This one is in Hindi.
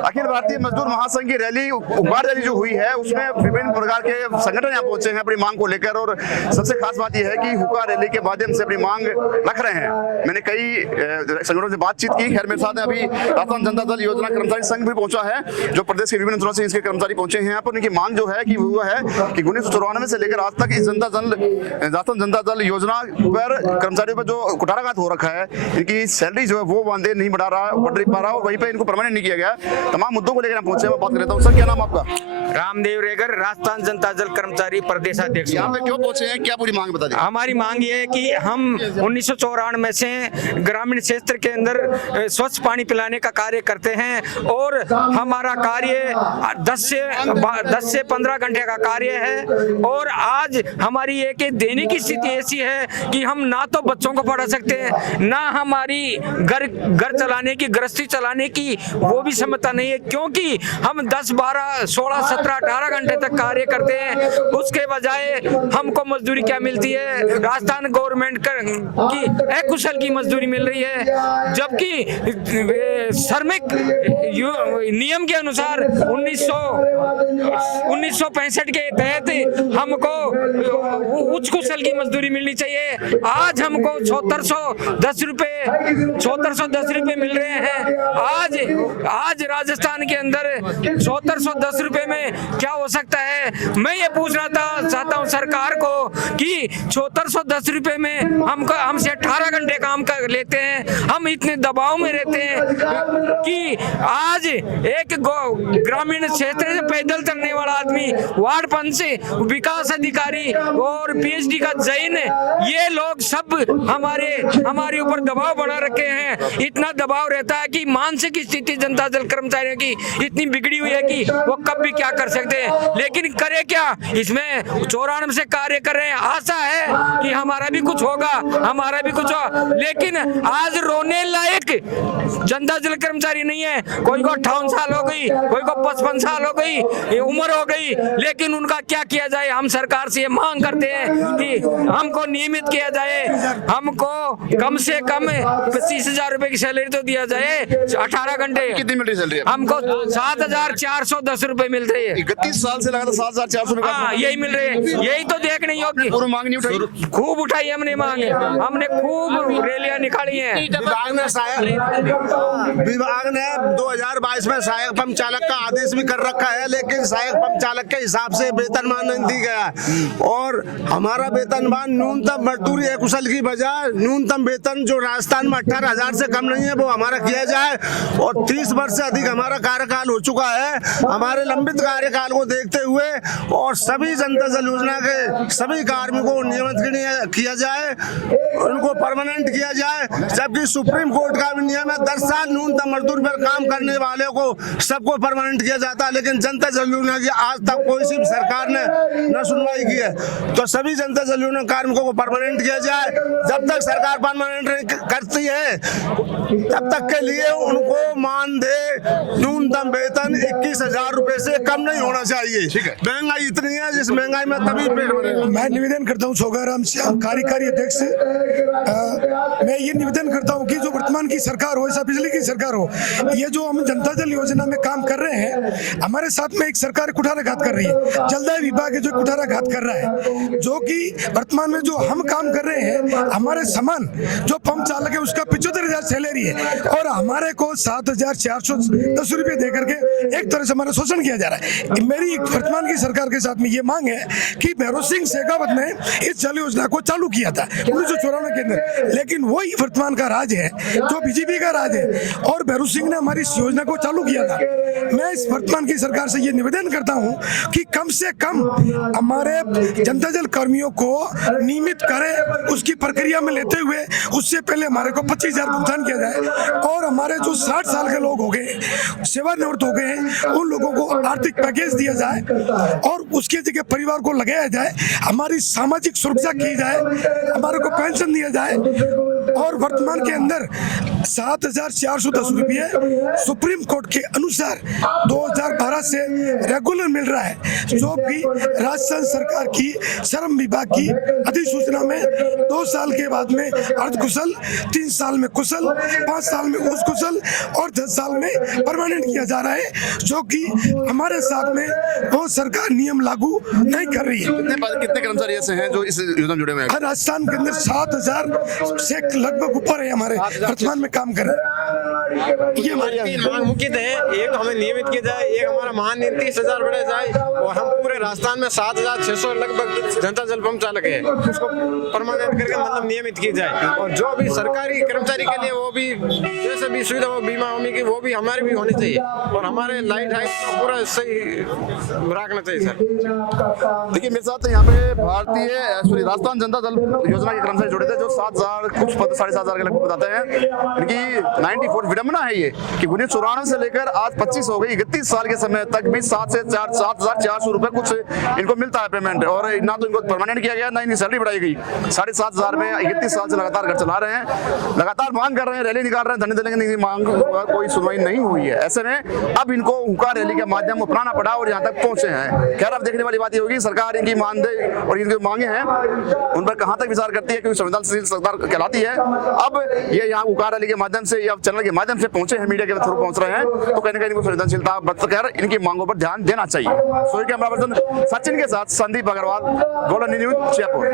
अखिल भारतीय मजदूर महासंघ की रैली, उपहार रैली जो हुई है, उसमें विभिन्न प्रकार के संगठन यहाँ पहुंचे हैं अपनी मांग को लेकर। और सबसे खास बात यह है कि हुक्का रैली के माध्यम से अपनी मांग रख रहे हैं। मैंने कई संगठनों से बातचीत की। खैर मेरे साथ अभी राजस्थान जनता दल योजना कर्मचारी संघ भी पहुंचा है, जो प्रदेश के विभिन्न जिलों से इसके कर्मचारी पहुंचे हैं यहाँ पर। उनकी मांग जो है कि वो है कि 1994 से लेकर आज तक इस राजस्थान जनता दल योजना पर कर्मचारियों पर जो कुठाराघात हो रखा है, इनकी सैलरी जो है वो मानदेय नहीं बढ़ पा रहा और वहीं पे इनको परमानेंट नहीं किया गया। तमाम मुद्दों को लेकर पहुंचे, मैं बात कर लेता हूँ। सर क्या नाम आपका? रामदेव रेगर, राजस्थान जनता दल कर्मचारी प्रदेशाध्यक्ष। यहाँ पे क्यों पहुंचे हैं, क्या पूरी मांग बता दें? हमारी मांग ये है कि हम 1994 से ग्रामीण क्षेत्र के अंदर स्वच्छ पानी पिलाने का कार्य करते हैं और हमारा कार्य 10 से 15 घंटे का कार्य है। और आज हमारी एक दैनिक स्थिति ऐसी है कि हम ना तो बच्चों को पढ़ा सकते हैं, ना हमारी घर चलाने की, गृहस्थी चलाने की वो भी क्षमता नहीं है, क्योंकि हम 10, 12, 16, 17, 18 घंटे तक कार्य करते हैं। उसके बजाय हमको मजदूरी क्या मिलती है? राजस्थान गवर्नमेंट की अकुशल की मजदूरी मिल रही है, जबकि श्रमिक नियम के अनुसार 1965 के तहत हमको उच्च कुशल की मजदूरी मिलनी चाहिए। आज हमको 7410 रुपए मिल रहे हैं। आज राजस्थान के अंदर 7410 रुपए में क्या हो सकता है? मैं ये पूछना चाहता हूँ सरकार को कि 7410 रुपए में हमसे 18 घंटे काम कर लेते हैं, हम इतने दबाव में रहते हैं कि आज एक ग्रामीण क्षेत्र से पैदल चलने वाला आदमी, वार्ड पंच, विकास अधिकारी और पीएचडी का जैन, ये लोग सब हमारे ऊपर दबाव बना रखे हैं। इतना दबाव रहता है कि मानसिक स्थिति जनता दल कर्मचारियों की इतनी बिगड़ी हुई है कि वो कब भी क्या कर सकते हैं, लेकिन करे क्या? इसमें 94 से कार्य कर रहे हैं, आशा है कि हमारा भी कुछ होगा, लेकिन आज रोने लायक जनता दल कर्मचारी नहीं है। कोई को 58 साल हो गई, कोई को 55 साल हो गई, उम्र हो गई, लेकिन उनका क्या किया जाए? हम सरकार से ये मांग करते हैं कि हमको नियमित किया जाए, हमको कम से कम 25,000 रुपए की सैलरी तो दिया जाए। 18 घंटे कितनी मिल रही सैलरी? हमको 7,410 रुपए मिल रही है। 31 साल से लगातार 7,400। हाँ, यही मिल रही है। यही तो देखने योग्य। पूरी मांग नहीं उठाई? खूब उठाई हमने मांग, हमने खूब रैलियां निकाली हैं। विभाग ने 2022 में सहायक पंप चालक का आदेश भी कर रखा है, लेकिन सहायक पंप चालक के हिसाब से वेतनमान नहीं दी गया और हमारा वेतनमान न्यूनतम मजदूरी कुशल की बजाय न्यूनतम वेतन जो राजस्थान में 18,000 से कम नहीं है वो हमारा किया जाए। और 30 वर्ष से अधिक हमारा कार्यकाल हो चुका है। हमारे लंबित कार्यकाल को देखते हुए और सभी जनता दल योजना के सभी कार्मिकों को नियमित किया जाए, उनको परमानेंट किया जाए, जबकि सुप्रीम कोर्ट का भी नियम है 10 साल न्यूनतम मजदूरी पर काम करने वाले को सबको परमानेंट किया जाता है, लेकिन जनता दल योजना की आज तक कोई सी सरकार ने न सुनवाई की है। तो सभी जनता दल योजना कार्मिकों को परमानेंट किया जाए। जब तक सरकार परमानेंट नहीं करती है तब तक के लिए उनको मानदेय न्यूनतम वेतन 21,000 रुपए से कम नहीं होना चाहिए। महंगाई इतनी है, जिस महंगाई में तभी मैं निवेदन करता हूँ सोगाराम श्याम, कार्यकारी अध्यक्ष। मैं ये निवेदन करता हूँ कि जो वर्तमान की सरकार हो, ऐसा पिछली की सरकार हो, ये जो हम जनता दल योजना में काम कर रहे हैं, हमारे साथ में एक सरकार कुठाराघात कर रही है। जलदाय विभाग जो कुठाराघात कर रहा है, जो कि वर्तमान में जो हम काम कर रहे हैं, हमारे समान जो पंप चालक है उसका 75,000 सैलरी है और हमारे को 7,410 रुपए दे करके एक तरह से हमारा शोषण किया जा रहा है। मेरी वर्तमान की सरकार के साथ में ये मांग है कि भैरव सिंह शेखावत ने इस जल योजना को चालू किया था 1994 के अंदर, लेकिन वही वर्तमान का राज है जो बीजेपी का राज है और भैरव सिंह ने हमारी इस योजना को चालू किया था। मैं इस वर्तमान की सरकार से ये निवेदन करता हूँ कि कम से कम हमारे जनता दल कर्मियों को नियमित करें, उसकी प्रक्रिया में लेते हुए उससे पहले हमारे को 25,000 भुगतान किया जाए और हमारे जो 60 साल के लोग हो गए, सेवानिवृत्त हो गए, उन लोगों को आर्थिक पैकेज दिया जाए और उसके जगह परिवार को लगाया जाए, हमारी सामाजिक सुरक्षा की जाए, हमारे को पेंशन दिया जाए और वर्तमान के अंदर 7,410 रुपये सुप्रीम कोर्ट के अनुसार 2012 से रेगुलर मिल रहा है, जो कि राजस्थान सरकार की श्रम विभाग की अधिसूचना में 2 साल के बाद में अर्धकुशल, 3 साल में कुशल, 5 साल में कुशल और 10 साल में परमानेंट किया जा रहा है, जो कि हमारे साथ में वो सरकार नियम लागू नहीं कर रही है। कितने कर्मचारी ऐसे हैं जो इस योजना में जुड़े हुए हैं? राजस्थान के अंदर 7,000 से लगभग ऊपर है हमारे वर्तमान में काम कर रहे हैं। ये हमारी तीन मांग मुख्य है, एक हमें नियमित किया जाए, एक हमारा महान 30,000 बढ़ाया जाए और हम पूरे राजस्थान में 7,600 लगभग जनता जल पंप चालक है, उसको परमानेंट करके मतलब नियमित की जाए। और जो भी सरकारी कर्मचारी के लिए वो भी जैसे भी सुविधा हो, बीमा होने की, वो भी हमारी भी होनी चाहिए और हमारे लाइट हाइट पूरा सही रखना चाहिए सर। देखिए मेरे साथ यहाँ पे राजस्थान जनता दल योजना के कर्मचारी जुड़े थे, जो 7,000 कुछ 7,500 के लगभग बताते हैं। इनकी 94 विडम्बना है ये कि 1994 से लेकर आज 25 हो गई, 31 साल के समय तक भी 7,400 रुपए कुछ इनको मिलता है पेमेंट, और ना तो इनको परमानेंट किया गया, ना इनकी सैलरी बढ़ाई गई। 7,500 में 31 साल से लगातार घर चला रहे हैं, लगातार मांग कर रहे हैं, रैली निकाल रहे हैं, धरने देने की मांग कोई सुनवाई नहीं हुई है। ऐसे में अब इनको हुक्का रैली के माध्यम अपनाना पड़ा और यहाँ तक पहुंचे हैं। खैर अब देखने वाली बात ये होगी सरकार इनकी मानदेय और इनकी मांगे हैं उन पर कहां तक विचार करती है, क्योंकि संवेदनशील सरकार कहलाती है। अब ये यहाँ हुक्का रैली के माध्यम से या चैनल के माध्यम से पहुंचे हैं, मीडिया के थ्रू पहुंच रहे हैं, तो कहीं ना कहीं इनको संवेदनशीलता बरतकर इनकी मांगों पर ध्यान देना चाहिए। कैमरा पर्सन सचिन के साथ संदीप अग्रवाल, गोल्डन न्यूज जयपुर।